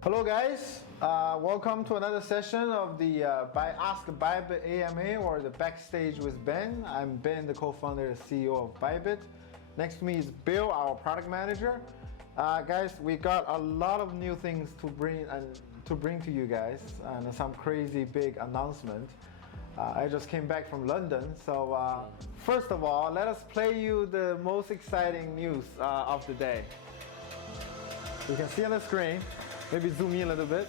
Hello guys, welcome to another session of the Ask Bybit AMA or the Backstage with Ben. I'm Ben, the co-founder and CEO of Bybit. Next to me is Bill, our product manager. Guys, we got a lot of new things to bring to you guys and some crazy big announcement. I just came back from London, so first of all, let us play you the most exciting news of the day. You can see on the screen. Maybe zoom in a little bit.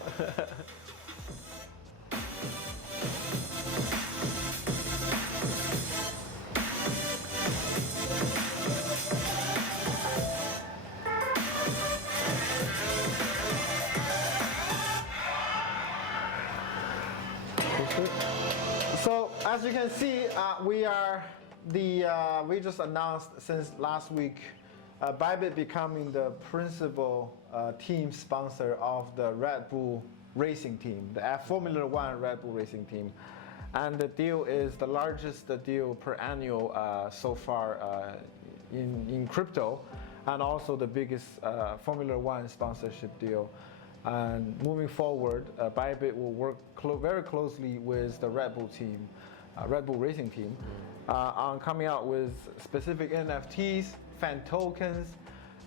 So as you can see, we just announced since last week Bybit becoming the principal team sponsor of the Red Bull racing team, the Formula One Red Bull racing team. And the deal is the largest deal per annual so far in crypto, and also the biggest Formula One sponsorship deal. And moving forward, Bybit will work very closely with the Red Bull team, Red Bull racing team, on coming out with specific NFTs, fan tokens,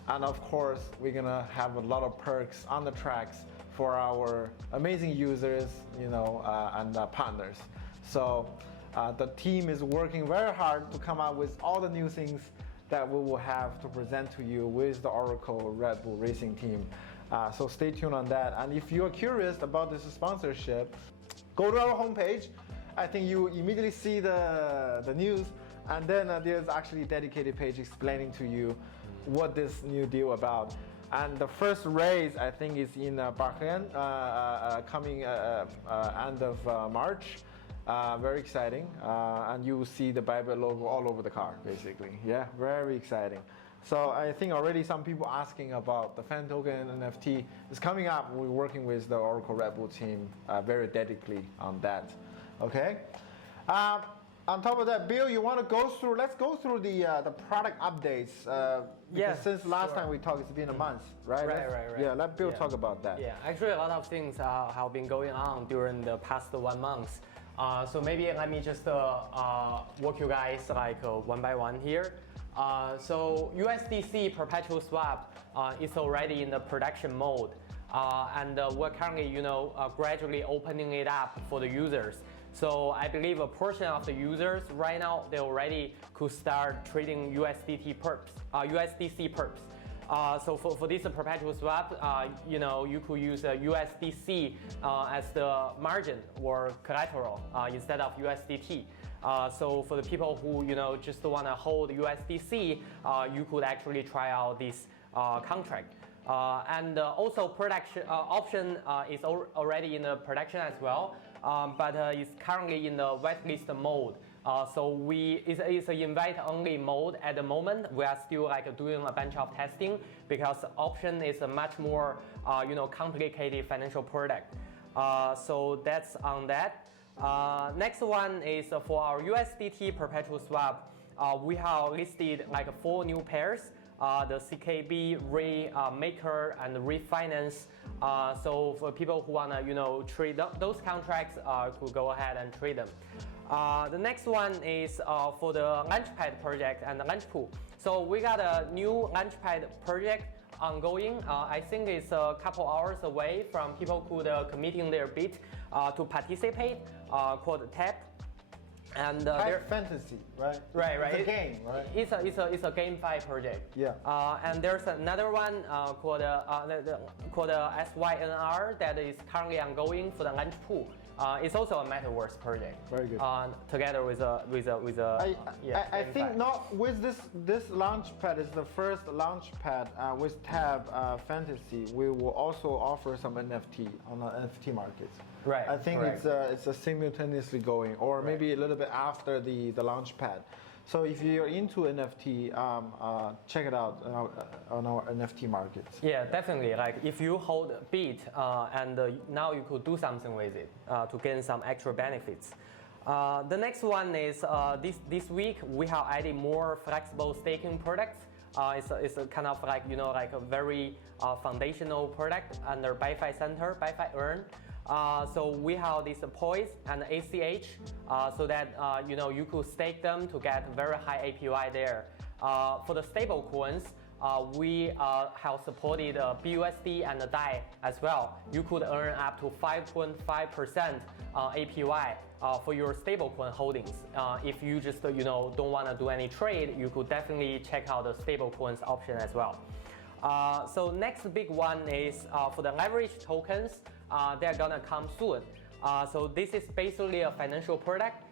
and of course we're gonna have a lot of perks on the tracks for our amazing users, and partners. So the team is working very hard to come out with all the new things that we will have to present to you with the Oracle Red Bull racing team. So stay tuned on that. And if you are curious about this sponsorship, go to our homepage. I think you immediately see the news. And then there's actually a dedicated page explaining to you what this new deal about. And the first race, I think, is in Bahrain, coming end of March. Very exciting. And you will see the Bybit logo all over the car, basically. Yeah, very exciting. So I think already some people asking about the fan token NFT is coming up. We're working with the Oracle Red Bull team very dedicatedly on that. Okay. On top of that, Bill, you want to go through? Let's go through the product updates. Yes. Since last time we talked, it's been a month, right? Right. Yeah, let Bill talk about that. Yeah, actually, a lot of things have been going on during the past 1 month. So maybe let me just walk you guys one by one here. So USDC perpetual swap is already in the production mode, and we're currently, gradually opening it up for the users. So I believe a portion of the users right now, they already could start trading USDC perps. So for this perpetual swap, you could use USDC as the margin or collateral instead of USDT. So for the people who just want to hold USDC, you could actually try out this contract. And also production option is already in the production as well, but it's currently in the whitelist mode. So it's an invite-only mode at the moment. We are still doing a bunch of testing because option is a much more complicated financial product. So that's on that. Next one is for our USDT perpetual swap. We have listed 4 new pairs. The CKB, Maker, and Refinance. So for people who want to trade those contracts, could go ahead and trade them. The next one is for the Launchpad project and the Launchpool. So we got a new Launchpad project ongoing. I think it's a couple hours away from people could committing their bid to participate, called TAP. And Fantasy, right? Right. It's a game, right? It's a GameFi project. Yeah. And there's another one called SYNR that is currently ongoing for the Launchpool. It's also a Metaverse project. Very good. Together with a I think not with this Launchpad is the first Launchpad with Tab Fantasy. We will also offer some NFT on the NFT markets. Right. I think it's a simultaneously going, or maybe a little bit after the Launchpad. So if you're into NFT, check it out on our NFT markets. Yeah, definitely. If you hold Bit and now you could do something with it to gain some extra benefits. The next one is this week we have added more flexible staking products It's a kind of like like a very foundational product under Bybit Center, Bybit Earn. So we have these poise and ACH, so that you could stake them to get very high APY there. For the stable coins, we have supported BUSD and the DAI as well. You could earn up to 5.5% APY for your stablecoin holdings. If you just don't want to do any trade, you could definitely check out the stablecoins option as well. So next big one is for the leverage tokens. They're gonna come soon. So this is basically a financial product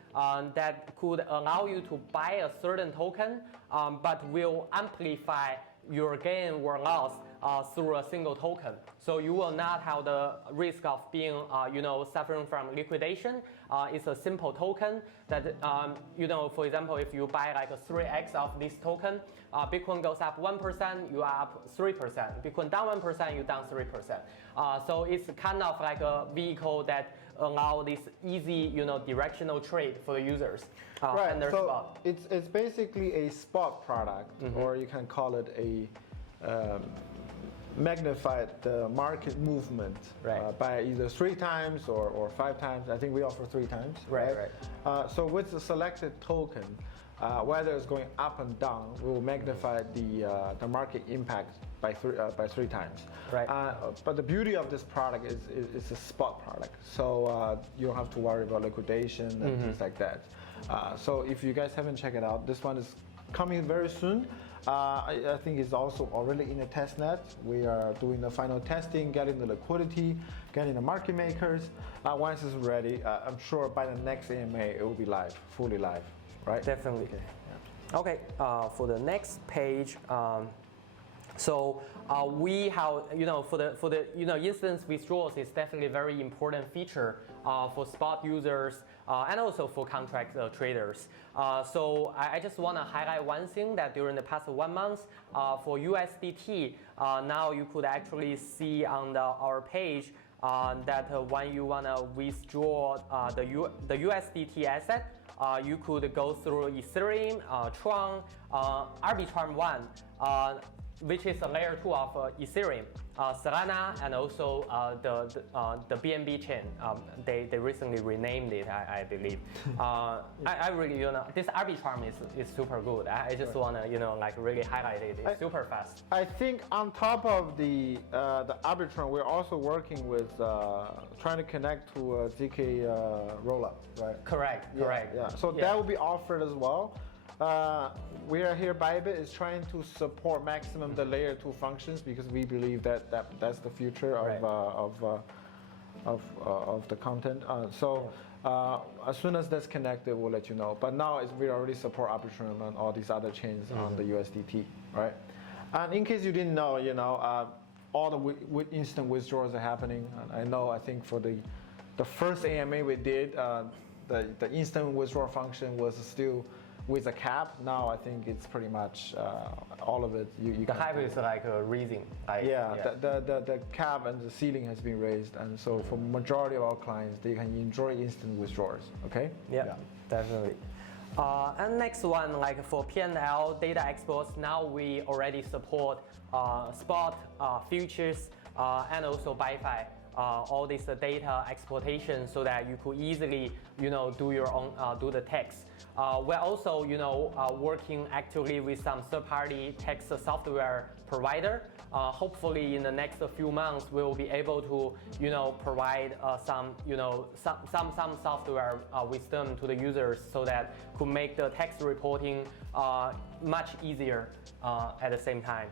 that could allow you to buy a certain token, but will amplify your gain or loss through a single token. So you will not have the risk of being, suffering from liquidation. It's a simple token that, for example, if you buy like a 3x of this token, Bitcoin goes up 1%, you are up 3%. Bitcoin down 1%, you down 3%. So it's kind of like a vehicle that allow this easy, directional trade for the users. Right. And So spot. it's basically a spot product, or you can call it a magnified market movement by either 3 times or 5 times. I think we offer 3 times. Right. So with the selected token, whether it's going up and down, we will magnify the market impact by 3 times. Right. But the beauty of this product is it's a spot product, so you don't have to worry about liquidation and things like that. So if you guys haven't checked it out, this one is coming very soon. I think it's also already in the test net. We are doing the final testing, getting the liquidity, getting the market makers. Once it's ready, I'm sure by the next AMA it will be live, fully live, right? Definitely. Okay. Okay, for the next page, so we have, for the instance withdrawals is definitely a very important feature for spot users and also for contract traders. So I just want to highlight one thing that during the past 1 month for USDT, now you could actually see on our page that when you want to withdraw the USDT asset, you could go through Ethereum, Tron, Arbitrum 1, which is a layer 2 of Ethereum, Solana, and also the BNB chain. They recently renamed it, I believe. I really, this Arbitrum is super good. I just want to, like really highlight it. It's super fast. I think on top of the Arbitrum, we're also working with trying to connect to a ZK rollup, right? Correct. Yeah. So that will be offered as well. We are here, Bybit is trying to support maximum the layer 2 functions because we believe that's the future of the content. As soon as that's connected, we'll let you know. But now we already support Arbitrum and all these other chains on the USDT, right? And in case you didn't know, all the instant withdrawals are happening. And I think for the first AMA we did, the instant withdrawal function was still with a cap. Now I think it's pretty much all of it. The hype is like raising. The cap and the ceiling has been raised, and so for majority of our clients, they can enjoy instant withdrawals. Okay. Yeah. Definitely. And next one, like for P&L data exports, now we already support spot, futures, and also Bybit. All this data exportation so that you could easily, do your own, do the tax. We're also, working actively with some third-party tax software provider. Hopefully, in the next few months, we will be able to, provide some software wisdom to the users so that could make the tax reporting much easier at the same time.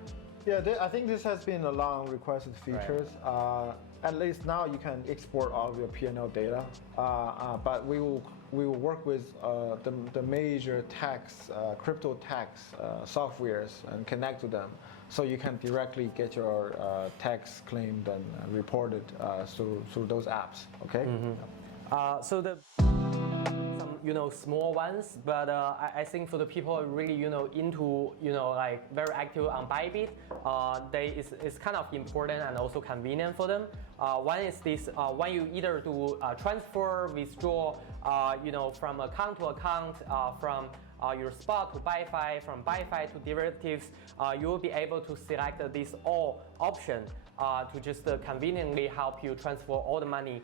Yeah, I think this has been a long requested features. Right. At least now you can export all of your P&L data, but we will work with the major tax, crypto tax softwares and connect to them, so you can directly get your tax claimed and reported through those apps. Okay. So the small ones, but I think for the people really into like very active on Bybit, it's kind of important and also convenient for them. One is this: when you either do transfer, withdraw, from account to account, from your spot to BiFi, from BiFi to derivatives, you will be able to select this all option to just conveniently help you transfer all the money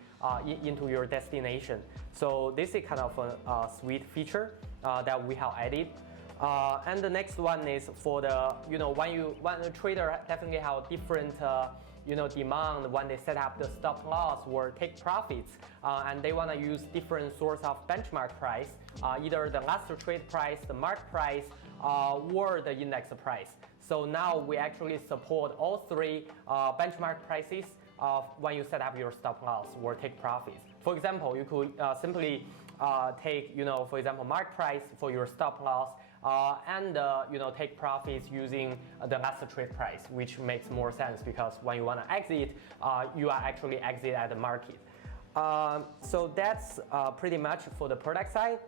into your destination. So this is kind of a sweet feature that we have added. And the next one is for the, when a trader definitely have different demand when they set up the stop loss or take profits, and they want to use different source of benchmark price, either the last trade price, the market price, or the index price. So now we actually support all three benchmark prices when you set up your stop loss or take profits. For example, you could simply take, for example, market price for your stop loss, and take profits using the last trade price, which makes more sense because when you want to exit, you are actually exit at the market. So that's pretty much for the product side.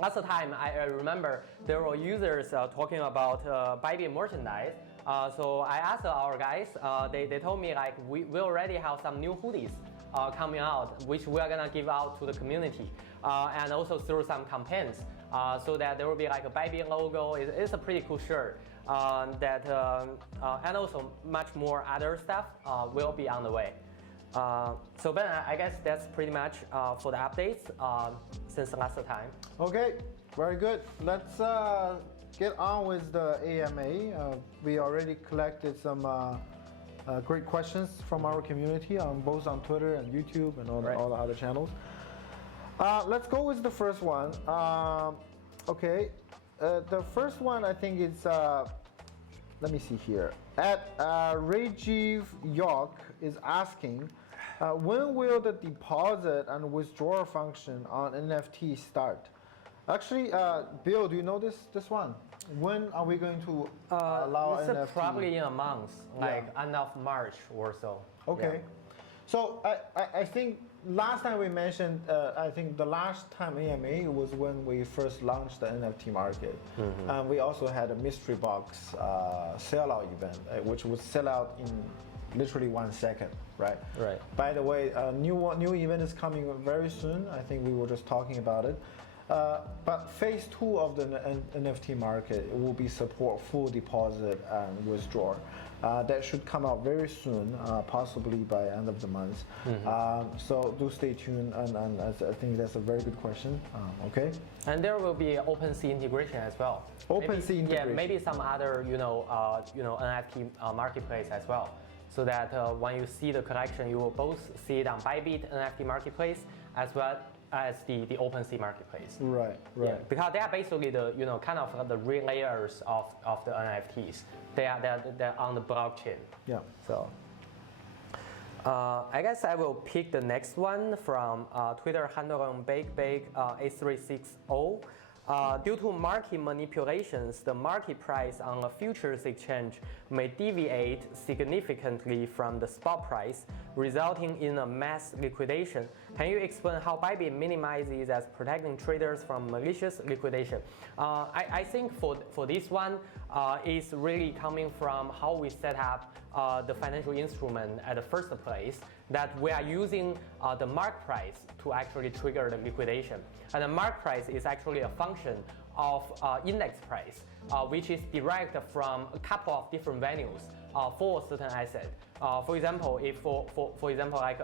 Last time I remember there were users talking about Bybit merchandise. So I asked our guys, they told me like we already have some new hoodies coming out, which we are gonna give out to the community, and also through some campaigns, so that there will be like a Bybit logo. It's a pretty cool shirt. And also much more other stuff will be on the way. So Ben, I guess that's pretty much for the updates since last time. Okay, very good. Let's get on with the AMA. We already collected some great questions from our community, both on Twitter and YouTube and all the other channels. Let's go with the first one. Okay, the first one I think is, let me see here. At Rajiv York is asking, when will the deposit and withdrawal function on NFT start? Actually, Bill, do you know this one? When are we going to allow NFT? Probably in a month, like end of March or so. Okay. Yeah. So I think last time we mentioned, I think the last time AMA was when we first launched the NFT market. Mm-hmm. And we also had a mystery box sellout event, which would sell out in literally 1 second, right? Right. By the way, a new event is coming very soon. I think we were just talking about it. But phase 2 of the NFT market will be support full deposit and withdrawal. That should come out very soon, possibly by end of the month. Mm-hmm. So do stay tuned, and I think that's a very good question. Okay. And there will be OpenSea integration as well. OpenSea integration. Yeah, maybe some other NFT marketplace as well, so that when you see the collection, you will both see it on Bybit NFT marketplace as well as the OpenSea marketplace. Right. Yeah, because they are basically the kind of the layers of the NFTs. They're on the blockchain. Yeah. So I guess I will pick the next one from Twitter handle A360. Due to market manipulations, the market price on a futures exchange may deviate significantly from the spot price, resulting in a mass liquidation. Can you explain how Bybit minimizes as protecting traders from malicious liquidation? I think for this one, is really coming from how we set up the financial instrument at the first place, that we are using the market price to actually trigger the liquidation. And the market price is actually a function of index price, which is derived from a couple of different values for a certain asset. For example, if for example like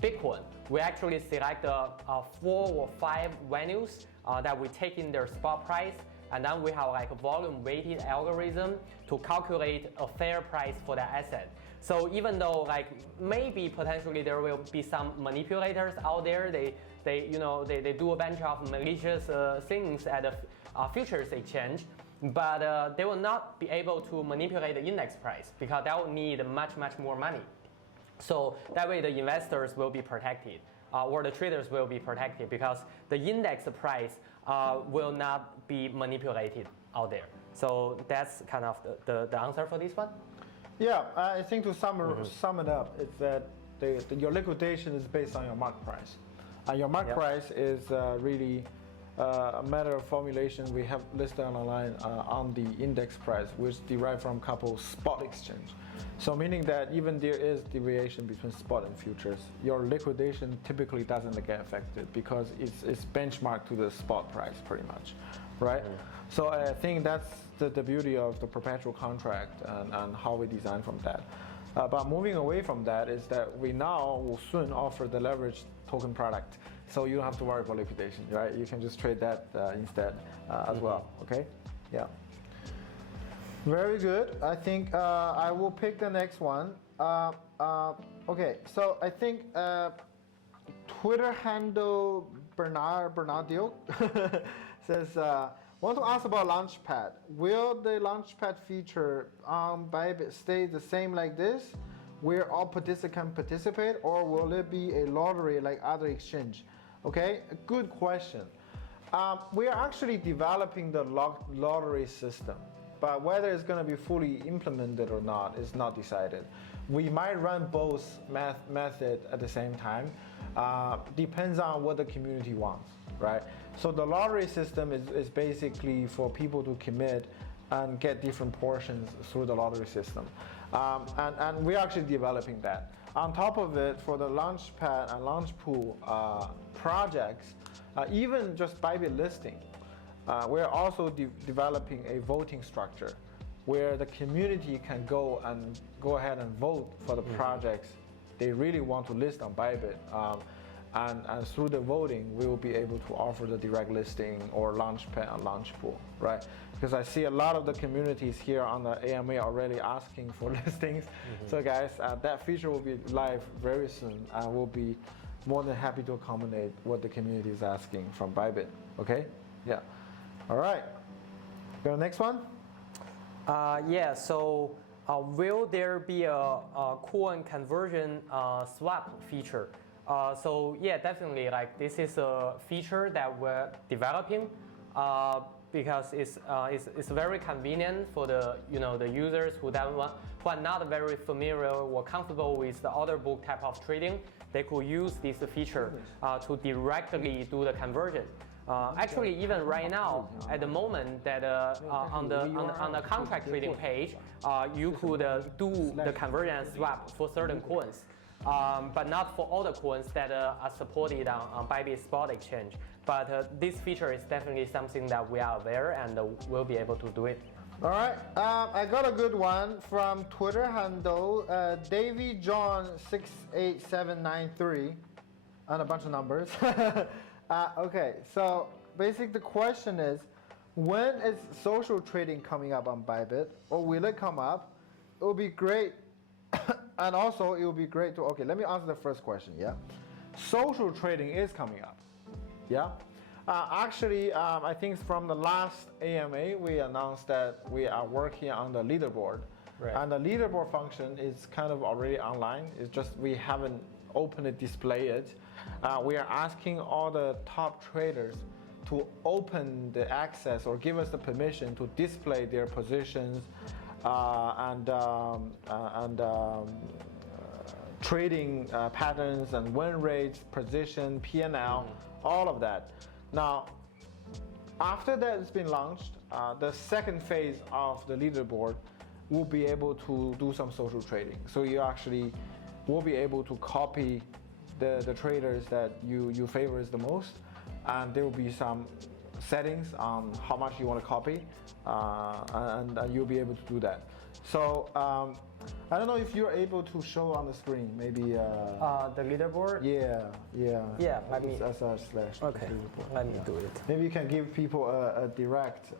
Bitcoin, we actually select 4 or 5 values that we take in their spot price, and then we have like a volume weighted algorithm to calculate a fair price for that asset. So even though like maybe potentially there will be some manipulators out there, they do a bunch of malicious things at the futures exchange, but they will not be able to manipulate the index price because that will need much more money. So that way the investors will be protected, or the traders will be protected, because the index price will not be manipulated out there. So that's kind of the answer for this one. Yeah, I think to sum it up, it's that your liquidation is based on your market price. Your market price is really a matter of formulation we have listed on the line on the index price, which derived from a couple spot exchange. So meaning that even there is deviation between spot and futures, your liquidation typically doesn't get affected because it's benchmarked to the spot price pretty much, right? So I think that's the beauty of the perpetual contract and how we design from that. But moving away from that is that we now will soon offer the leveraged token product. So you don't have to worry about liquidation, right? You can just trade that instead as well, okay? Yeah. Very good. I think I will pick the next one. Okay, so I think Twitter handle Bernardio says, want to ask about Launchpad. Will the Launchpad feature on Bybit stay the same like this, where all participants participate, or will it be a lottery like other exchange? Okay, a good question. We are actually developing the lottery system, but whether it's going to be fully implemented or not is not decided. We might run both methods at the same time. Depends on what the community wants, right? So the lottery system is basically for people to commit and get different portions through the lottery system. And we're actually developing that. On top of it, for the Launchpad and Launchpool projects, even just Bybit listing, we're also developing a voting structure where the community can go ahead and vote for the projects they really want to list on Bybit. And through the voting, we will be able to offer the direct listing or Launchpad and Launchpool, right? Because I see a lot of the communities here on the AMA already asking for listings. So guys, that feature will be live very soon, and we'll be more than happy to accommodate what the community is asking from Bybit, okay? Yeah. All right. Go to the next one. Yeah, so will there be a coin conversion swap feature? So yeah, definitely. Like this is a feature that we're developing because it's very convenient for the the users who are not very familiar or comfortable with the order book type of trading. They could use this feature to directly do the conversion. Actually, even right now, at the moment that on the contract trading page, you could do the conversion and swap for certain coins. But not for all the coins that are supported on Bybit Spot Exchange. But this feature is definitely something that we are aware and will be able to do it. All right, I got a good one from Twitter handle Davy John 68793 and a bunch of numbers. Okay, so basically the question is, when is social trading coming up on Bybit, or will it come up? It would be great. And also, it would be great to, okay, let me answer the first question, yeah? Social trading is coming up, yeah? Actually, I think from the last AMA, we announced that we are working on the leaderboard. Right. And the leaderboard function is kind of already online. It's just we haven't opened it, display it. We are asking all the top traders to open the access or give us the permission to display their positions trading patterns and win rates, position, P&L, all of that. Now, after that has been launched, the second phase of the leaderboard will be able to do some social trading. So you actually will be able to copy the traders that you favor the most, and there will be some settings on how much you want to copy, and you'll be able to do that. So I don't know if you're able to show on the screen, maybe. The leaderboard? Yeah. Yeah, let me. // Okay, let me do it. Maybe you can give people a direct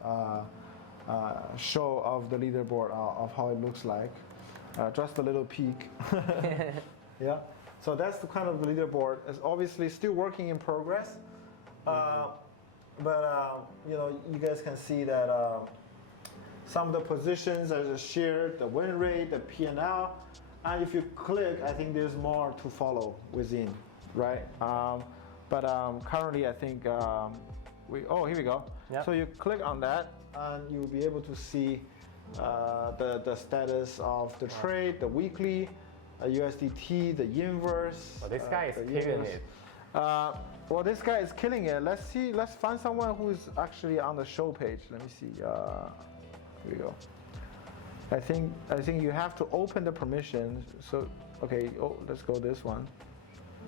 show of the leaderboard of how it looks like. Just a little peek. Yeah. So that's the kind of the leaderboard. It's obviously still working in progress, but you guys can see that some of the positions are shared, the win rate, the P&L, and if you click, I think there's more to follow within, right? But currently, I think here we go. Yep. So you click on that, and you'll be able to see the status of the trade, the weekly, USDT, the inverse. This guy is killing it. Well, this guy is killing it. Let's see. Let's find someone who is actually on the show page. Let me see. Here we go. I think you have to open the permissions. So okay. Oh, let's go this one.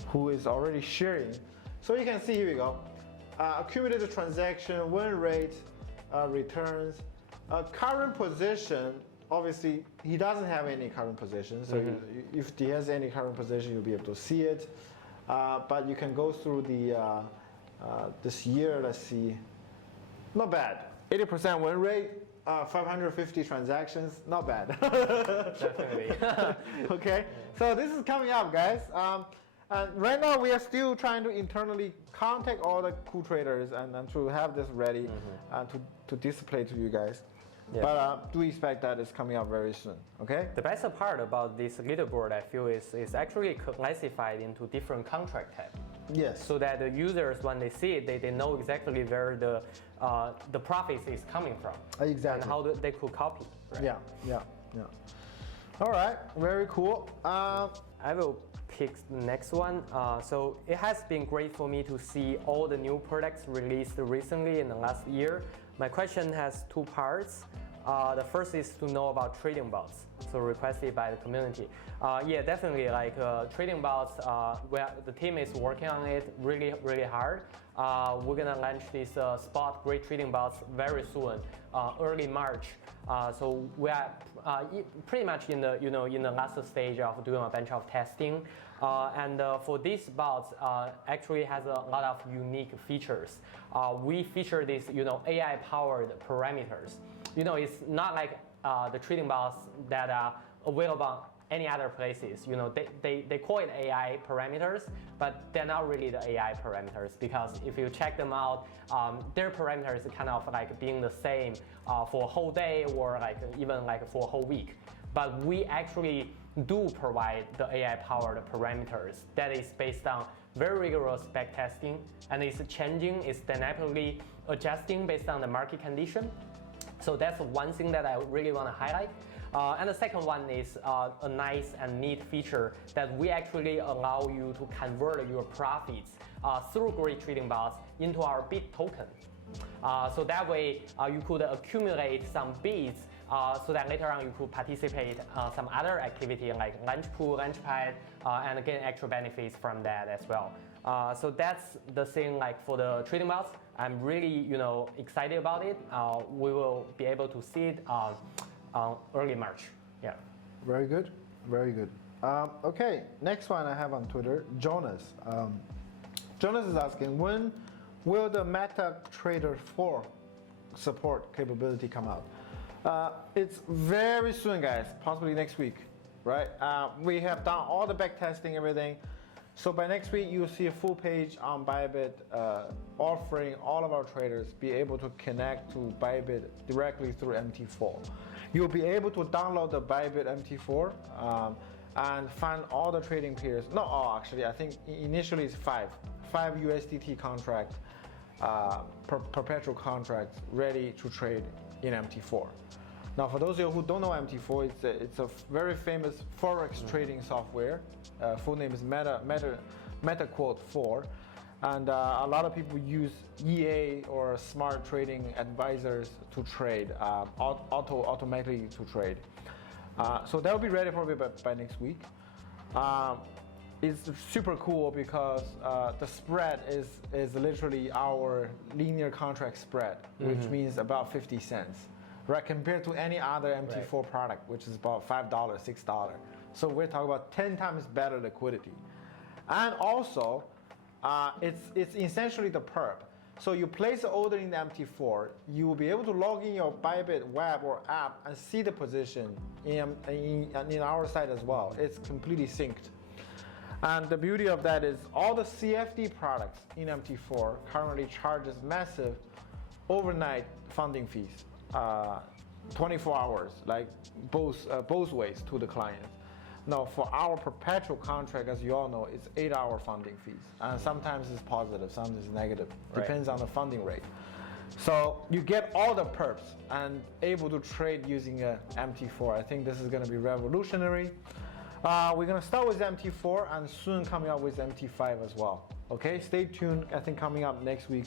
Who is already sharing? So you can see. Here we go. Accumulated transaction, win rate, returns, current position. Obviously, he doesn't have any current position. So if he has any current position, you'll be able to see it. But you can go through the this year. Let's see, not bad. 80% win rate, 550 transactions, not bad. Definitely. Okay, so this is coming up, guys. And right now we are still trying to internally contact all the cool traders and to have this ready and to display to you guys. Yeah. But do expect that it's coming up very soon, okay? The best part about this leaderboard, I feel, is actually classified into different contract types. Yes. So that the users, when they see it, they know exactly where the profits is coming from. Exactly. And how they could copy. Right? Yeah. All right, very cool. I will pick the next one. So it has been great for me to see all the new products released recently in the last year. My question has two parts. The first is to know about trading bots, so requested by the community. Yeah, definitely, like trading bots, where the team is working on it really hard. We're gonna launch this spot great trading bots very soon, early March. So we are pretty much in the in the last stage of doing a bunch of testing. And for these bots, actually has a lot of unique features. We feature these AI-powered parameters. It's not like the trading bots that are available on any other places. They call it AI parameters, but they're not really the AI parameters, because if you check them out, their parameters are kind of like being the same for a whole day or even for a whole week. But we actually do provide the AI-powered parameters that is based on very rigorous backtesting, and it's changing, it's dynamically adjusting based on the market condition. So that's one thing that I really want to highlight. And the second one is a nice and neat feature that we actually allow you to convert your profits through great trading bots into our BIT token. So that way you could accumulate some BITs so that later on you could participate some other activity like launch pool, Launchpad, and gain extra benefits from that as well. So that's the thing for the trading bots. I'm really excited about it. We will be able to see it early March. Yeah. Very good. Okay, next one I have on Twitter, Jonas. Jonas is asking, when will the MetaTrader 4 support capability come out? It's very soon, guys, possibly next week, right? We have done all the back testing, everything. So by next week, you'll see a full page on Bybit offering all of our traders be able to connect to Bybit directly through MT4. You'll be able to download the Bybit MT4 and find all the trading pairs. Not all, actually. I think initially it's five USDT contract, perpetual contracts ready to trade in MT4. Now, for those of you who don't know MT4, it's a very famous forex trading software. Full name is MetaQuote 4, and a lot of people use EA or smart trading advisors to trade, automatically to trade. So that'll be ready probably by next week. It's super cool because the spread is literally our linear contract spread, which means about 50 cents. Right, compared to any other MT4 product, which is about $5, $6. So we're talking about 10 times better liquidity. And also, it's essentially the perp. So you place an order in the MT4, you will be able to log in your Bybit web or app and see the position in our site as well. It's completely synced. And the beauty of that is all the CFD products in MT4 currently charges massive overnight funding fees. 24 hours, like both ways to the clients. Now, for our perpetual contract, as you all know, it's 8-hour funding fees, and sometimes it's positive, sometimes it's negative. Depends on the funding rate. So you get all the perps and able to trade using a MT4. I think this is going to be revolutionary. We're going to start with MT4 and soon coming out with MT5 as well. Okay, stay tuned. I think coming up next week.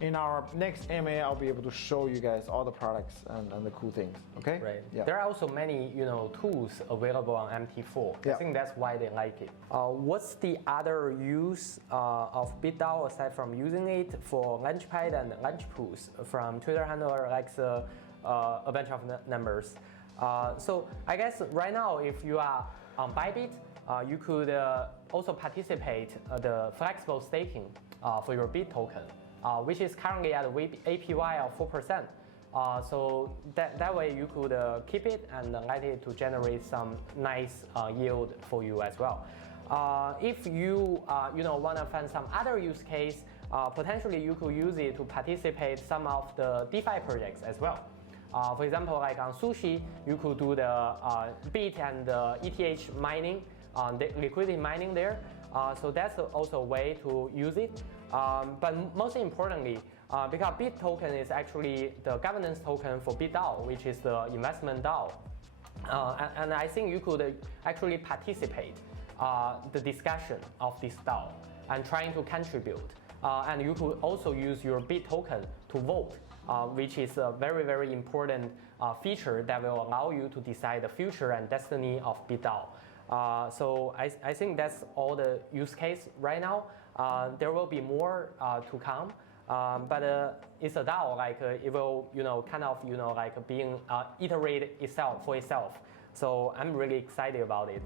In our next MA, I'll be able to show you guys all the products and the cool things. Okay. Right. Yeah. There are also many, tools available on MT4. Yeah. I think that's why they like it. What's the other use of BitDAO aside from using it for Launchpad and launch pools from Twitter handler like a bunch of numbers? So I guess right now, if you are on Bybit, you could also participate the flexible staking for your BIT token. Which is currently at a APY of 4%. So that way you could keep it and let it to generate some nice yield for you as well. If you want to find some other use case, potentially you could use it to participate some of the DeFi projects as well. For example, like on Sushi, you could do the BIT and the ETH mining, the liquidity mining there. So that's also a way to use it. But most importantly, because BIT token is actually the governance token for BitDAO, which is the investment DAO. And I think you could actually participate the discussion of this DAO and trying to contribute. And you could also use your BIT token to vote, which is a very, very important feature that will allow you to decide the future and destiny of BitDAO. So I think that's all the use case right now. There will be more to come, but it's a DAO. Like it will, like being iterate itself for itself. So I'm really excited about it.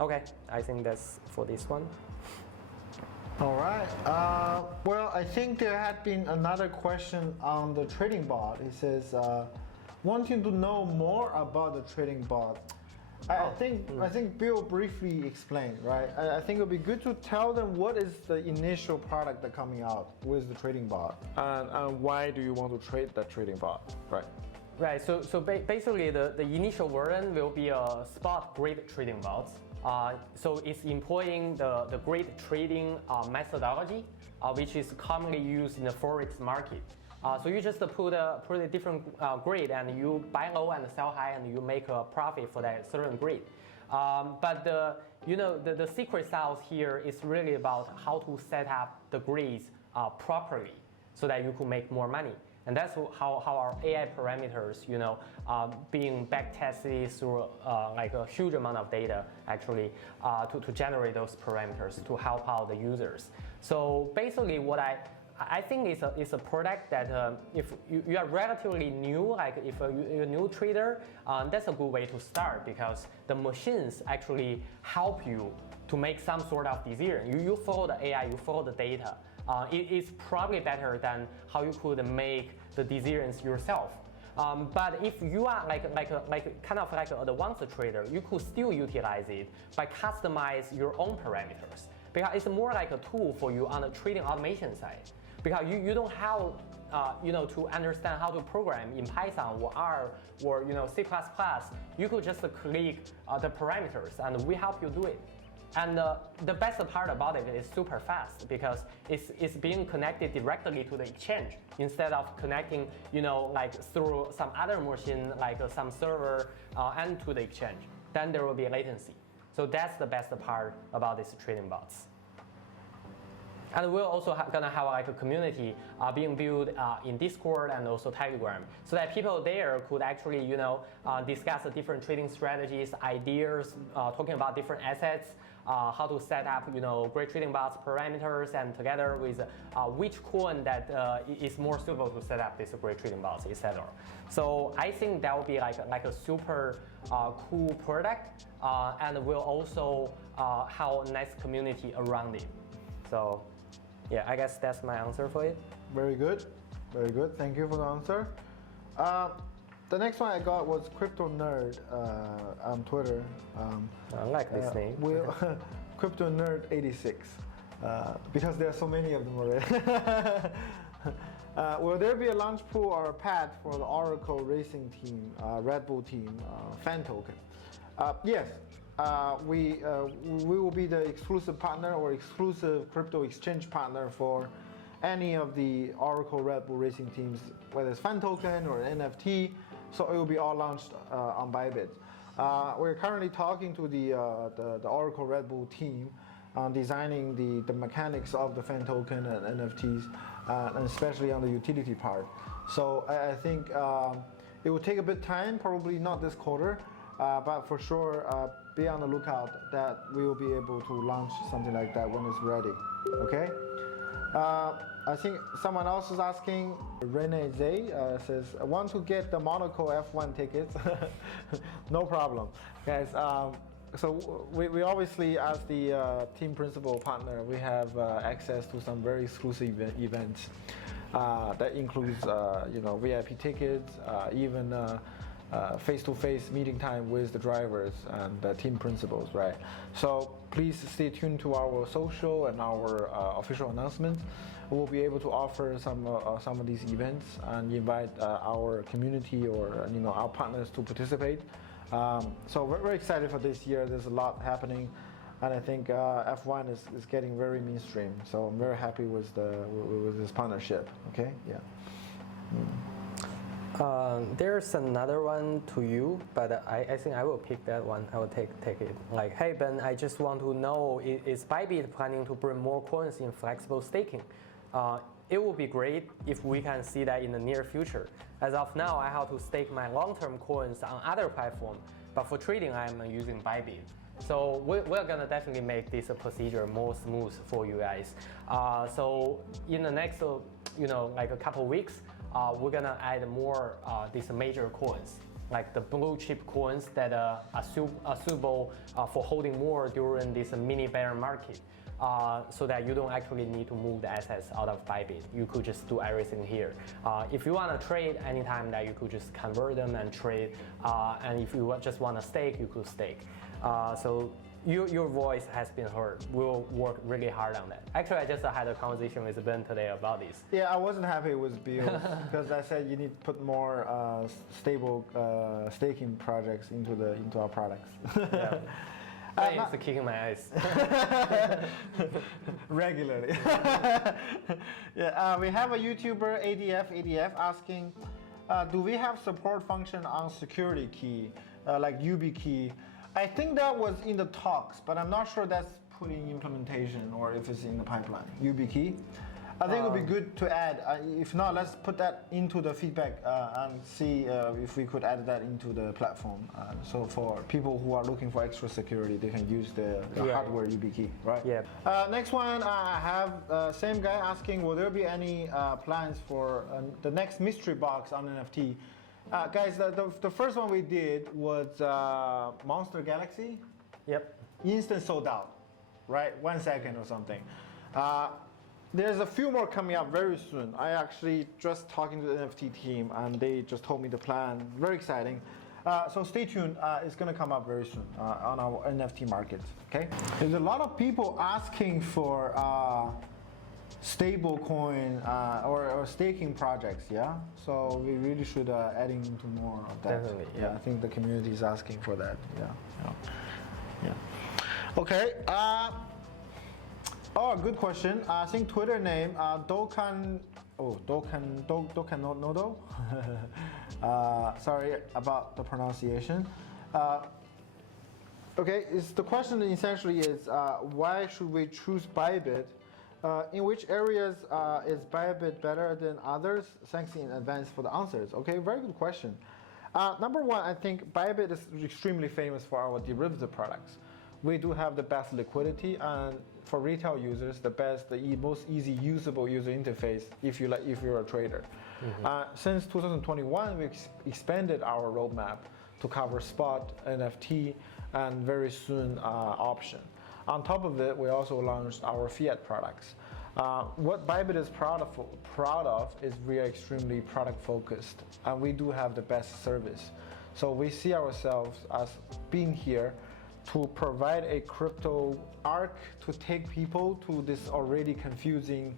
Okay, I think that's for this one. All right. Well, I think there had been another question on the trading bot. It says, wanting to know more about the trading bot. I think Bill briefly explained, right? I think it would be good to tell them what is the initial product that's coming out with the trading bot, and why do you want to trade that trading bot, right? Right. So basically, the initial version will be a spot grid trading bot. So it's employing the grid trading methodology, which is commonly used in the forex market. So you just put a different grid and you buy low and sell high and you make a profit for that certain grid. But the secret sauce here is really about how to set up the grids properly so that you could make more money. And that's how our AI parameters, being backtested through like a huge amount of data actually to generate those parameters to help out the users. So basically what I think it's a product that if you are relatively new, like if you're a new trader, that's a good way to start because the machines actually help you to make some sort of decision. You follow the AI, you follow the data. It is probably better than how you could make the decisions yourself. But if you are kind of like an advanced trader, you could still utilize it by customize your own parameters because it's more like a tool for you on the trading automation side. Because you don't have to understand how to program in Python or R or C++. You could just click the parameters and we help you do it. And the best part about it is super fast because it's being connected directly to the exchange instead of connecting like through some other machine like some server and to the exchange. Then there will be latency. So that's the best part about these trading bots. And we're also gonna have like a community being built in Discord and also Telegram, so that people there could actually discuss the different trading strategies, ideas, talking about different assets, how to set up great trading bots parameters, and together with which coin that is more suitable to set up these great trading bots, etc. So I think that will be like a super cool product, and will also have a nice community around it. So. Yeah, I guess that's my answer for it. Very good. Very good. Thank you for the answer. The next one I got was Crypto Nerd on Twitter. I like this name. Crypto Nerd 86, because there are so many of them already. Will there be a launch pool or a pad for the Oracle Racing Team, Red Bull Team, fan token? Yes. We will be the exclusive partner or exclusive crypto exchange partner for any of the Oracle Red Bull Racing teams, whether it's fan token or NFT. So it will be all launched on Bybit. We're currently talking to the Oracle Red Bull team on designing the mechanics of the fan token and NFTs, and especially on the utility part. So I think it will take a bit of time, probably not this quarter, but for sure be on the lookout that we will be able to launch something like that when it's ready. Okay. I think someone else is asking, Rene Zay says, I want to get the Monaco F1 tickets. No problem. Guys, so we obviously, as the team principal partner, we have access to some very exclusive events that includes VIP tickets, even face-to-face meeting time with the drivers and the team principals, right? So please stay tuned to our social and our official announcements. We'll be able to offer some of these events and invite our community or our partners to participate. So we're very excited for this year. There's a lot happening, and I think F1 is getting very mainstream. So I'm very happy with this partnership. Okay, yeah. There's another one to you, but I think I will pick that one. I will take it. Like, hey Ben, I just want to know, is Bybit planning to bring more coins in flexible staking? It would be great if we can see that in the near future. As of now, I have to stake my long-term coins on other platforms, but for trading, I'm using Bybit. So we're gonna definitely make this procedure more smooth for you guys. So in the next, like a couple weeks, we're gonna add more these major coins, like the blue chip coins that are suitable for holding more during this mini bear market. So that you don't actually need to move the assets out of Bybit. You could just do everything here. If you want to trade anytime, that you could just convert them and trade. And if you just want to stake, you could stake. So your voice has been heard. We'll work really hard on that. Actually, I just had a conversation with Ben today about this. Yeah, I wasn't happy with Bill because I said you need to put more stable staking projects into our products. Yeah. It's kicking my ass. Regularly. Yeah, we have a YouTuber, ADF asking, do we have support function on security key, like YubiKey? I think that was in the talks, but I'm not sure that's put in implementation or if it's in the pipeline. YubiKey. I think it would be good to add. If not, let's put that into the feedback and see if we could add that into the platform. So for people who are looking for extra security, they can use the hardware YubiKey, right? Yeah. Next one, I have same guy asking, will there be any plans for the next mystery box on NFT? Guys, the first one we did was Monster Galaxy. Yep. Instant sold out, right? 1 second or something. There's a few more coming up very soon. I actually just talking to the NFT team and they just told me the plan. Very exciting. So stay tuned. It's going to come up very soon on our NFT market. Okay. There's a lot of people asking for stable coin or staking projects. Yeah. So we really should adding into more of that. Definitely. Yeah. I think the community is asking for that. Yeah. Okay. Oh, good question. I think Twitter name Dokan Nodo. Sorry about the pronunciation. Okay, the question essentially is why should we choose Bybit? In which areas is Bybit better than others? Thanks in advance for the answers. Okay, very good question. Number one, I think Bybit is extremely famous for our derivative products. We do have the best liquidity and for retail users, the most easy usable user interface if you're a trader. Mm-hmm. Since 2021, we expanded our roadmap to cover spot, NFT, and very soon option. On top of it, we also launched our Fiat products. What Bybit is proud of is we are extremely product focused, and we do have the best service. So we see ourselves as being here to provide a crypto arc to take people to this already confusing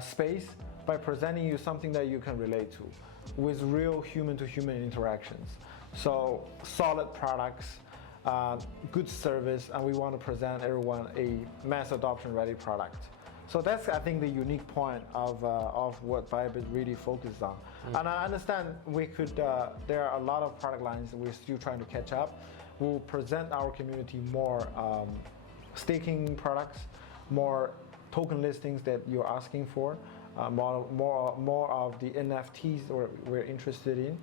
space by presenting you something that you can relate to with real human-to-human interactions. So solid products, good service, and we want to present everyone a mass adoption ready product. So that's, I think, the unique point of what Bybit really focuses on. Mm-hmm. And I understand there are a lot of product lines we're still trying to catch up. We'll present our community more staking products, more token listings that you're asking for, more of the NFTs we're interested in.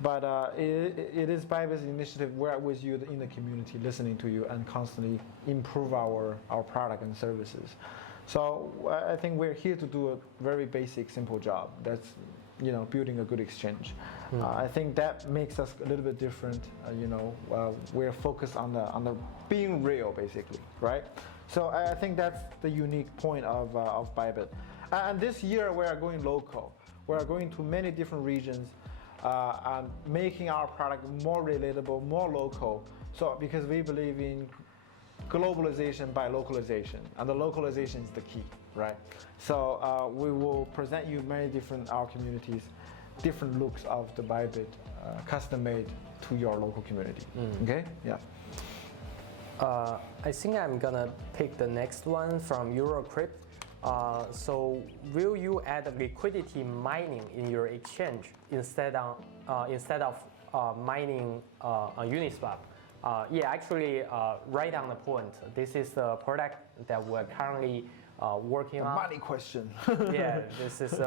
But it is Bybit's initiative. We're with you in the community, listening to you, and constantly improve our product and services. So I think we're here to do a very basic, simple job. That's building a good exchange. I think that makes us a little bit different. We're focused on the being real, basically, right? So I think that's the unique point of Bybit. And this year we are going local. We are going to many different regions and making our product more relatable, more local. So because we believe in globalization by localization, and the localization is the key, right? So we will present you many different our communities, different looks of the Bybit, custom made to your local community. Okay? Yeah. I think I'm gonna pick the next one from Eurocrypt. So will you add liquidity mining in your exchange instead of mining on Uniswap? Yeah, actually, right on the point. This is the product that we're currently working on. Money question. Yeah, this is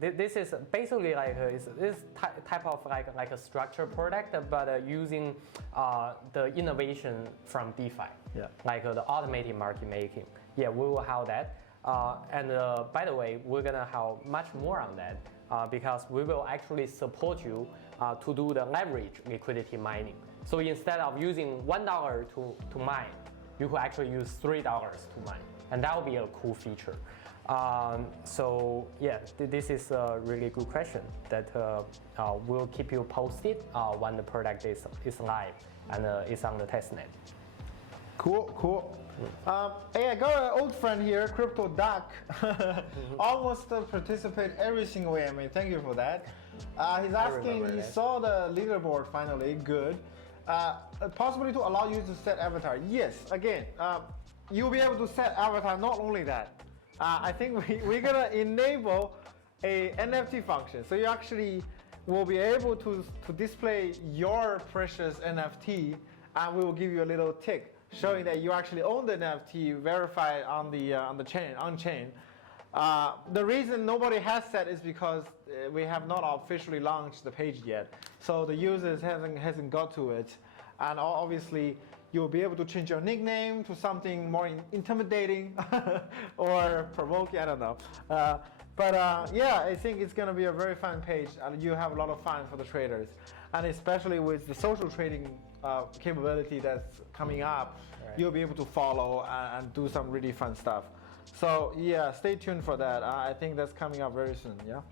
this is basically like this type of like a structured product, but using the innovation from DeFi. Yeah. Like the automated market making. Yeah, we will have that. And by the way, we're gonna have much more on that because we will actually support you to do the leverage liquidity mining. So instead of using $1 to mine, you could actually use $3 to mine. And that will be a cool feature. So yeah, this is a really good question that we'll keep you posted when the product is live and is on the testnet. Cool. Hey, I got an old friend here, Crypto Duck. Almost participate every single way. I mean, thank you for that. He's asking, he saw the leaderboard finally, good. Possibility to allow you to set avatar. Yes, again, you'll be able to set avatar. Not only that, I think we're gonna enable a NFT function. So you actually will be able to display your precious NFT, and we will give you a little tick showing that you actually own the NFT, verified on the chain, on chain. The reason nobody has set is because we have not officially launched the page yet, so the users hasn't got to it, and obviously you'll be able to change your nickname to something more intimidating or provoking. I don't know. But yeah, I think it's gonna be a very fun page, and you have a lot of fun for the traders, and especially with the social trading capability that's coming up, you'll be able to follow and do some really fun stuff. So yeah, stay tuned for that. I think that's coming up very soon. Yeah.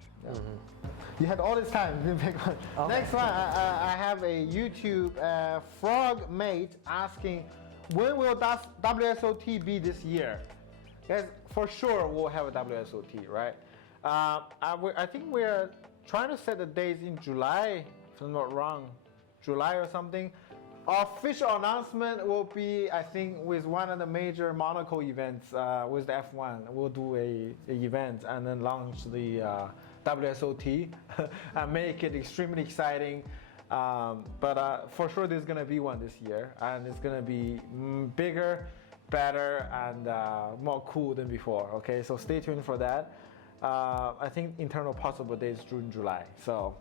You had all this time to pick one. Okay. Next one, I have a YouTube frog mate asking, when will WSOT be this year? Yes, for sure we'll have a WSOT, right? I think we're trying to set the dates in July, if I'm not wrong, July or something. Official announcement will be, I think, with one of the major Monaco events with the F1. We'll do a event and then launch the WSOT and make it extremely exciting. But for sure there's gonna be one this year, and it's gonna be bigger, better, and more cool than before. Okay, so stay tuned for that. I think internal possible dates June, July. So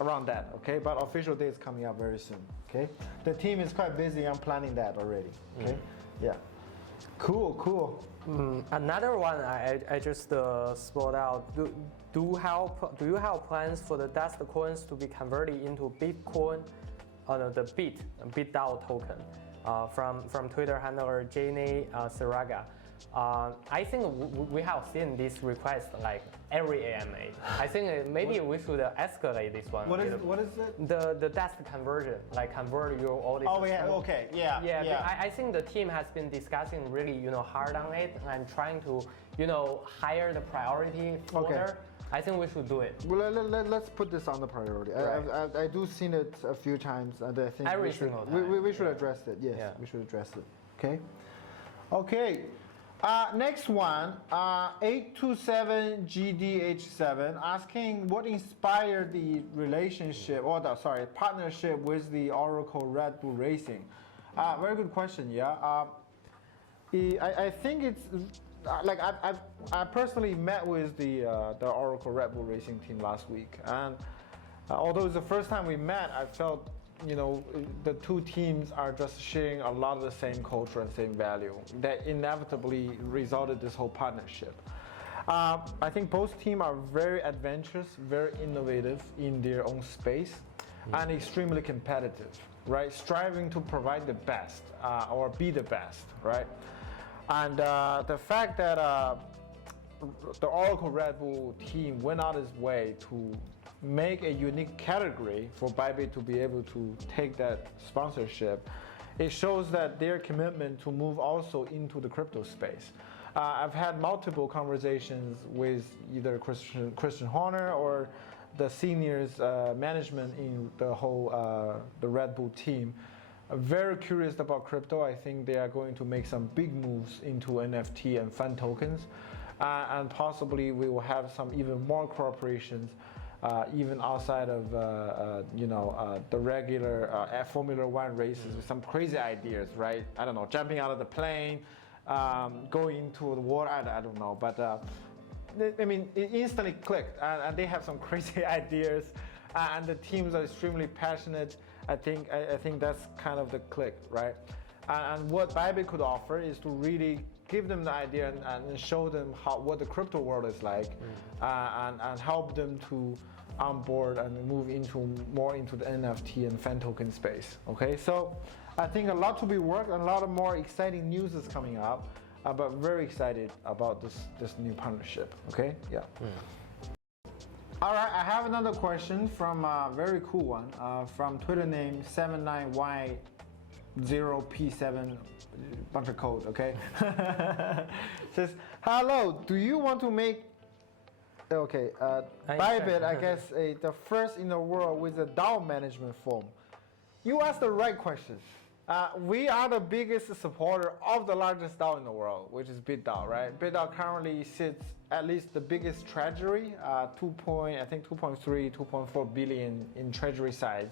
around that, okay? But official date is coming up very soon, okay? The team is quite busy on planning that already, okay? Yeah. Cool. Another one I just spot out. Do you have plans for the dust coins to be converted into Bitcoin, the BitDAO token? From Twitter handler Jane Saraga. I think we have seen this request like every AMA. I think maybe we should escalate this one. What is it? The dust conversion, like convert your all this. Oh yeah, okay, yeah. I think the team has been discussing really hard on it and trying to hire the priority folder. Okay. I think we should do it. Well, let's put this on the priority. Right. I do seen it a few times, and I think we should address it. Yes, we should address it. Okay. Next one, 827GDH7 asking what inspired the partnership with the Oracle Red Bull Racing. Very good question. Yeah. I think it's like I personally met with the Oracle Red Bull Racing team last week, and although it's the first time we met, I felt the two teams are just sharing a lot of the same culture and same value that inevitably resulted this whole partnership. I think both teams are very adventurous, very innovative in their own space, and extremely competitive, right? Striving to provide the best or be the best, right? And the fact that the Oracle Red Bull team went out its way to make a unique category for Bybit to be able to take that sponsorship, it shows that their commitment to move also into the crypto space. I've had multiple conversations with either Christian Horner or the seniors management in the whole the Red Bull team. Very curious about crypto. I think they are going to make some big moves into NFT and fund tokens, and possibly we will have some even more cooperations, even outside of the regular Formula One races with some crazy ideas, right? I don't know, jumping out of the plane, going into the water. I don't know, but I mean, it instantly clicked, and they have some crazy ideas, and the teams are extremely passionate. I think that's kind of the click, right? And what Bybit could offer is to really give them the idea and show them what the crypto world is like, and help them to onboard and move more into the NFT and fan token space. Okay, so I think a lot to be worked, and a lot of more exciting news is coming up, but very excited about this new partnership. Okay, yeah. All right, I have another question from a very cool one from Twitter name 79Y0P7, bunch of code, okay? Says, hello, do you want to make, okay, Bybit, I guess, the first in the world with a DAO management form? You asked the right question. We are the biggest supporter of the largest DAO in the world, which is BitDAO, right? BitDAO currently sits at least the biggest treasury, 2.3, 2.4 billion in treasury size,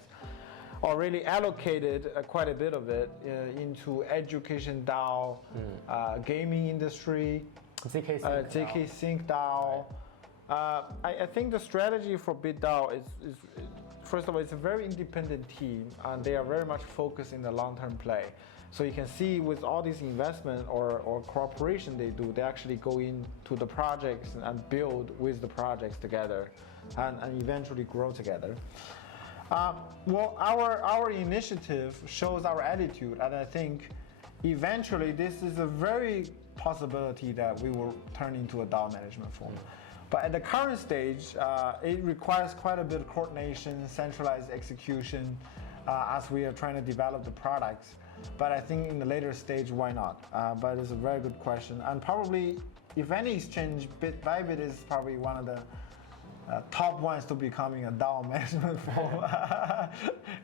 already allocated quite a bit of it into education DAO, gaming industry, ZK Sync DAO. I think the strategy for BitDAO is first of all, it's a very independent team, and they are very much focused in the long-term play. So you can see with all these investment or cooperation they do, they actually go into the projects and build with the projects together, and eventually grow together. Well, our initiative shows our attitude, and I think eventually this is a very possibility that we will turn into a DAO management form. But at the current stage, it requires quite a bit of coordination, centralized execution, as we are trying to develop the products. But I think in the later stage, why not? But it's a very good question. And probably, if any exchange, Bybit is probably one of the top ones to becoming a DAO management form.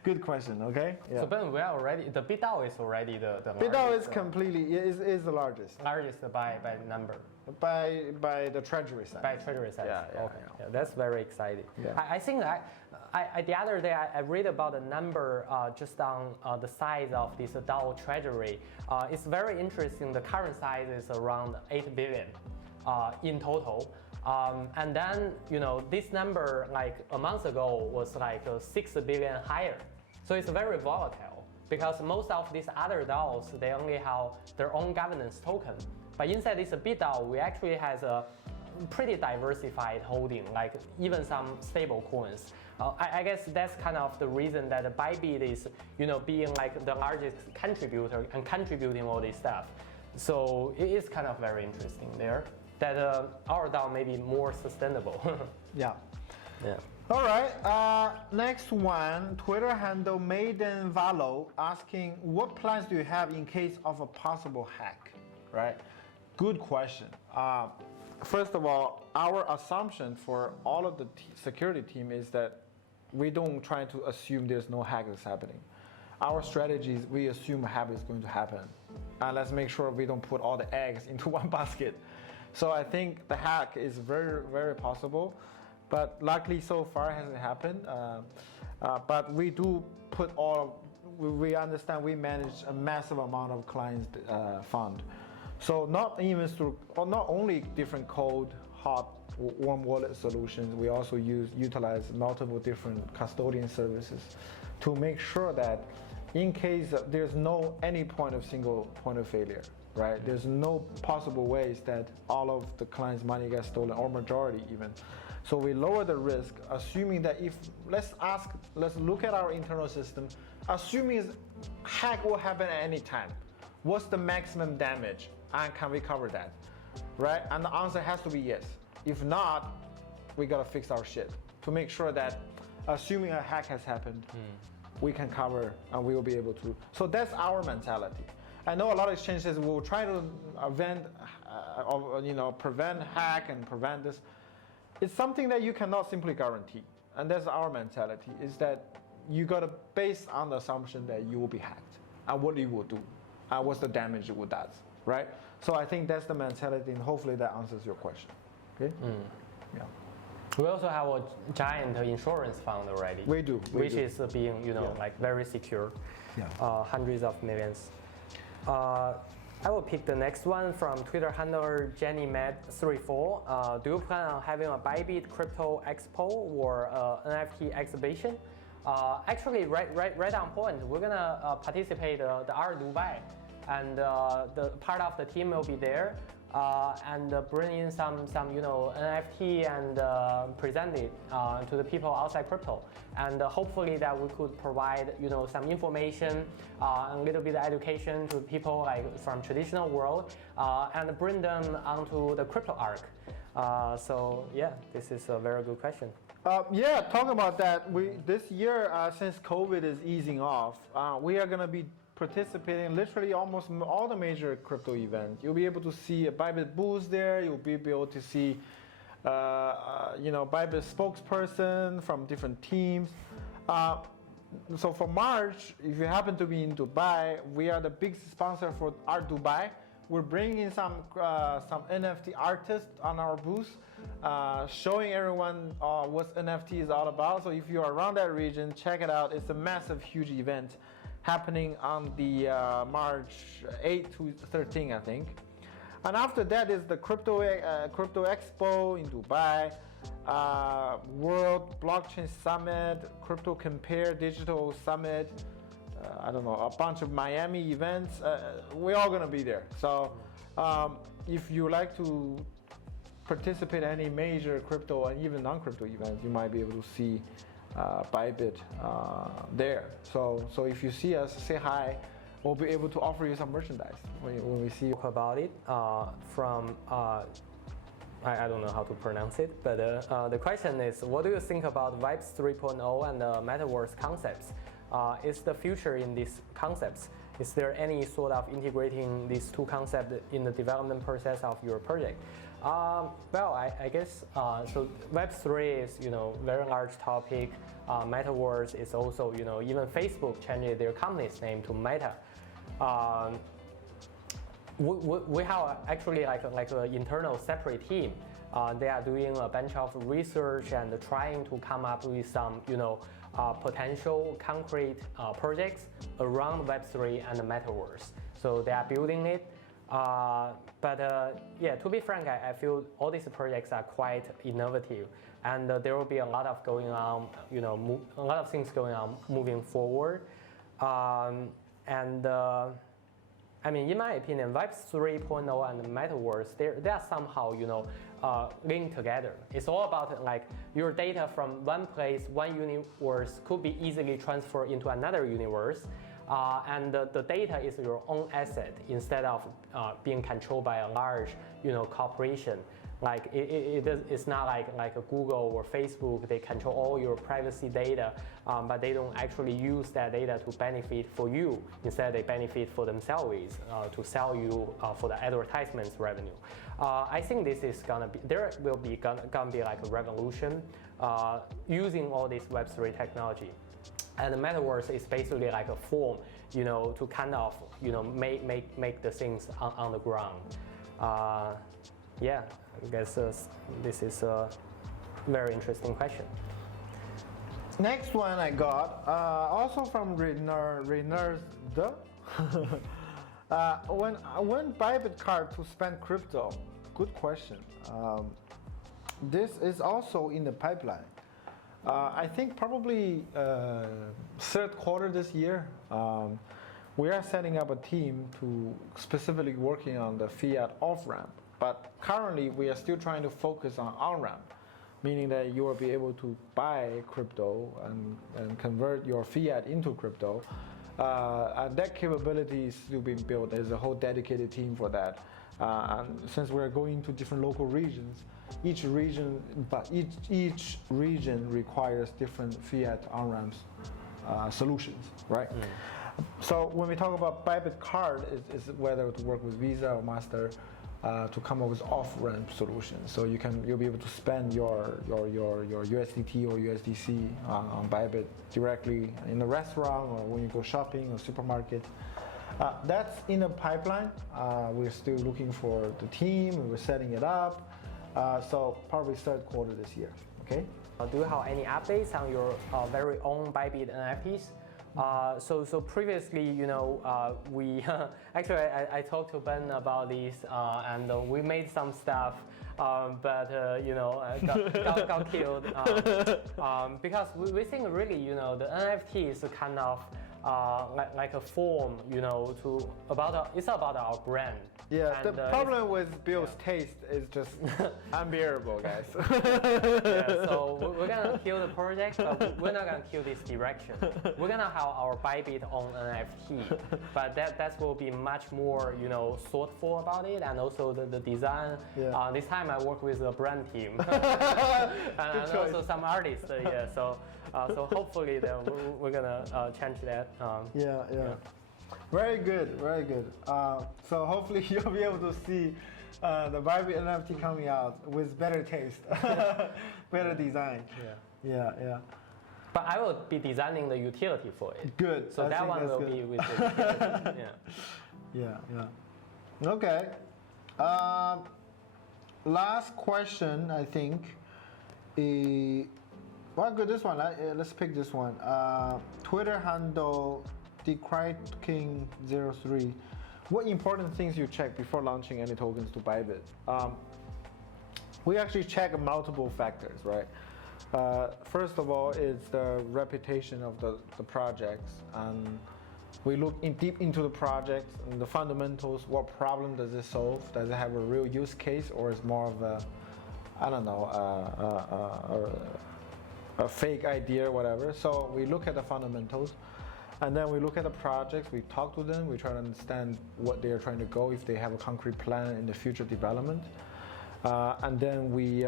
Good question, okay? Yeah. So Ben, we are already, the BitDAO is already the BitDAO largest, is completely, is the largest. Largest by number. By the treasury side. By treasury size. Yeah, okay. Yeah, that's very exciting. Yeah. I think the other day I read about the number just on the size of this DAO treasury. It's very interesting. The current size is around 8 billion in total. And then, this number like a month ago was like 6 billion higher. So it's very volatile because most of these other DAOs, they only have their own governance token. But inside this BitDAO, we actually has a pretty diversified holding, like even some stable coins. I guess that's kind of the reason that Bybit is, being like the largest contributor and contributing all this stuff. So it is kind of very interesting there that our DAO may be more sustainable. Yeah. Yeah. All right, next one, Twitter handle Maiden Valo asking, what plans do you have in case of a possible hack, right? Good question. First of all, our assumption for all of the security team is that we don't try to assume there's no hack that's happening. Our strategy is we assume a hack is going to happen. And let's make sure we don't put all the eggs into one basket. So I think the hack is very, very possible. But luckily so far it hasn't happened. But we do put we understand we manage a massive amount of clients' fund. So not only different code, hot, warm wallet solutions, we also utilize multiple different custodian services to make sure that in case there's any single point of failure, right? There's no possible ways that all of the client's money gets stolen, or majority even. So we lower the risk, assuming that let's look at our internal system, assuming hack will happen at any time. What's the maximum damage, and can we cover that, right? And the answer has to be yes. If not, we gotta fix our shit to make sure that, assuming a hack has happened, we can cover and we will be able to. So that's our mentality. I know a lot of exchanges will try to prevent hack and prevent this. It's something that you cannot simply guarantee, and that's our mentality. Is that you gotta base on the assumption that you will be hacked and what you will do, and what's the damage it will do, right? So I think that's the mentality, and hopefully that answers your question. Okay. Yeah. We also have a giant insurance fund already. We do. Which is being, like very secure. Yeah. Hundreds of millions. I will pick the next one from Twitter handler JennyMad34. Do you plan on having a Bybit Crypto Expo or NFT exhibition? Actually, right on point. We're gonna participate the Art Dubai, and the part of the team will be there. And bring in some NFT and present it to the people outside crypto, and hopefully that we could provide some information, a little bit of education to people like from traditional world, and bring them onto the Crypto Ark. So yeah, this is a very good question. Yeah, talking about that, this year since COVID is easing off, we are gonna be participating in literally almost all the major crypto events. You'll be able to see a Bybit booth there. You'll be able to see, Bybit spokesperson from different teams. So for March, if you happen to be in Dubai, we are the big sponsor for Art Dubai. We're bringing in some NFT artists on our booth, showing everyone what NFT is all about. So if you're around that region, check it out. It's a massive, huge event happening on the March 8 to 13, I think. And after that is the Crypto Expo in Dubai, World Blockchain Summit, Crypto Compare Digital Summit, a bunch of Miami events. We're all gonna be there. So if you like to participate in any major crypto and even non-crypto events, you might be able to see Bybit there. So if you see us, say hi. We'll be able to offer you some merchandise when we see you. About it from I don't know how to pronounce it, but the question is, what do you think about Web 3.0 and the Metaverse concepts? Is the future in these concepts? Is there any sort of integrating these two concepts in the development process of your project? Well, I guess so. Web3 is very large topic. Metaverse is also even Facebook changed their company's name to Meta. We have actually like an internal separate team. They are doing a bunch of research and trying to come up with some potential concrete projects around Web3 and the Metaverse. So they are building it. Yeah, to be frank, I feel all these projects are quite innovative, and there will be a lot of going on, a lot of things going on moving forward. I mean, in my opinion, Web 3.0 and the Metaverse, they are somehow, linked together. It's all about like your data from one place, one universe could be easily transferred into another universe. And the data is your own asset instead of being controlled by a large, corporation. Like it's not like a Google or Facebook. They control all your privacy data, but they don't actually use that data to benefit for you. Instead, they benefit for themselves to sell you for the advertisements revenue. I think this is gonna be gonna be like a revolution using all this Web3 technology. And the Metaverse is basically like a form, to kind of, make the things on the ground. Yeah, I guess this is a very interesting question. Next one I got, also from Reynard. When Bybit card to spend crypto? Good question. This is also in the pipeline. I think probably third quarter this year. We are setting up a team to specifically working on the fiat off-ramp. But currently, we are still trying to focus on on-ramp, meaning that you will be able to buy crypto and convert your fiat into crypto. And that capability is still being built. There's a whole dedicated team for that. And since we're going to different local regions, each region requires different fiat on-ramps solutions, right? So when we talk about Bybit card, is whether to work with Visa or Master to come up with off-ramp solutions. So you'll be able to spend your USDT or USDC on Bybit directly in a restaurant or when you go shopping or supermarket. That's in the pipeline. We're still looking for the team. We're setting it up. So probably third quarter this year. Okay. Do you have any updates on your very own Bybit NFTs? So previously, we actually I talked to Ben about this, and we made some stuff, but got killed because we think really, the NFT is kind of like a form, it's about our brand. Yeah, and, the problem with Bill's taste is just unbearable, guys. Yeah, so we're gonna kill the project, but we're not gonna kill this direction. We're gonna have our Bybit own NFT, but that will be much more, thoughtful about it, and also the design. Yeah. This time I work with a brand team and also some artists. Yeah, so hopefully we're gonna change that. Yeah. Very good, very good. So hopefully you'll be able to see the Bybit NFT coming out with better taste, better design. Yeah. But I will be designing the utility for it. Good. So that one will be with the utility. Yeah. Okay. Last question, I think. Well, good. This one. Let's pick this one. Twitter handle TheCryKing03. What important things you check before launching any tokens to Bybit? We actually check multiple factors, right? First of all, it's the reputation of the projects, and we look deep into the projects and the fundamentals. What problem does it solve? Does it have a real use case, or is more of a, I don't know, a fake idea or whatever? So we look at the fundamentals. And then we look at the projects, we talk to them, we try to understand what they're trying to go, if they have a concrete plan in the future development. And then we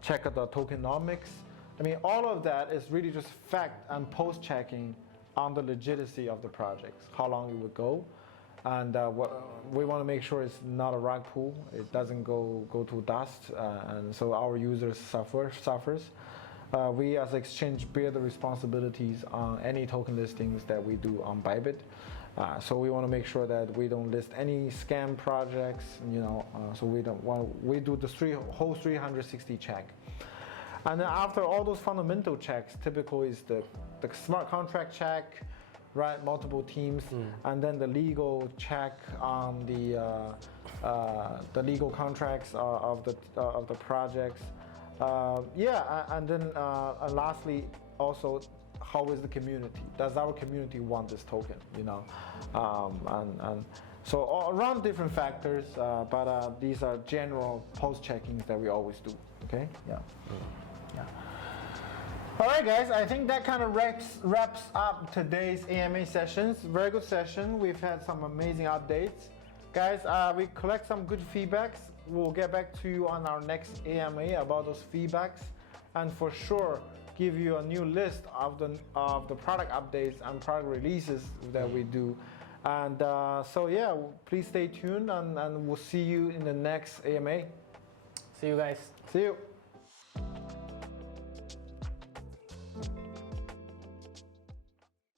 check out the tokenomics. I mean, all of that is really just fact and post-checking on the legitimacy of the projects, how long it would go. And we want to make sure it's not a rug pull, it doesn't go to dust, and so our users suffers. We as exchange bear the responsibilities on any token listings that we do on Bybit. So we want to make sure that we don't list any scam projects, so we do the whole 360 check. And then after all those fundamental checks, typically is the smart contract check, right? Multiple teams, and then the legal check on the legal contracts of the projects. And then lastly, also, how is the community? Does our community want this token? And so all around different factors, but these are general post-checkings that we always do. Okay. Yeah. All right, guys. I think that kind of wraps up today's AMA sessions. Very good session. We've had some amazing updates, guys. We collect some good feedbacks. We'll get back to you on our next AMA about those feedbacks, and for sure give you a new list of the product updates and product releases that we do. And please stay tuned, and we'll see you in the next AMA. See you guys. See you.